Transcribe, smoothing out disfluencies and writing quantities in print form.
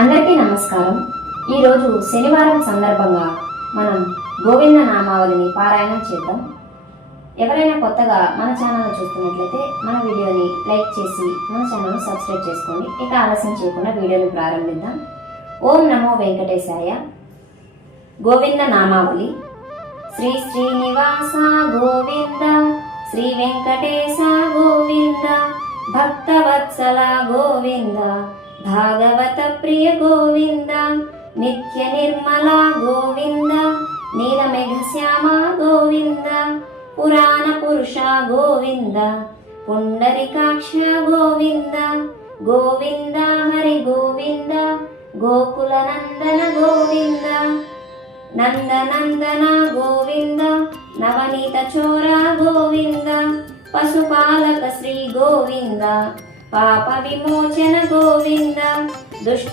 అందరికీ నమస్కారం. ఈరోజు శనివారం సందర్భంగా మనం గోవింద నామావళిని పారాయణం చేద్దాం. ఎవరైనా కొత్తగా మన ఛానల్ చూస్తున్నట్లయితే మన వీడియోని లైక్ చేసి మన ఛానల్ను సబ్స్క్రైబ్ చేసుకోండి. ఇక ఆలస్యం చేయకుండా వీడియోని ప్రారంభిద్దాం. ఓం నమో వెంకటేశాయ. గోవింద నామావళి. శ్రీ శ్రీనివాస గోవింద, శ్రీ వెంకటేశ గోవింద, భక్తవత్సల గోవింద, భాగవత ప్రియ గోవింద, నిత్య నిర్మల గోవింద, నీలమేఘ శ్యామ గోవింద, పురాణ పురుష గోవింద, పుండరీకాక్ష గోవింద, గోవింద హరి గోవింద, గోకుల నందన గోవింద, నందనందన గోవింద, నవనీత చోర గోవింద, పశుపాలక శ్రీ గోవింద, పాప విమోచన గోవింద, దుష్ట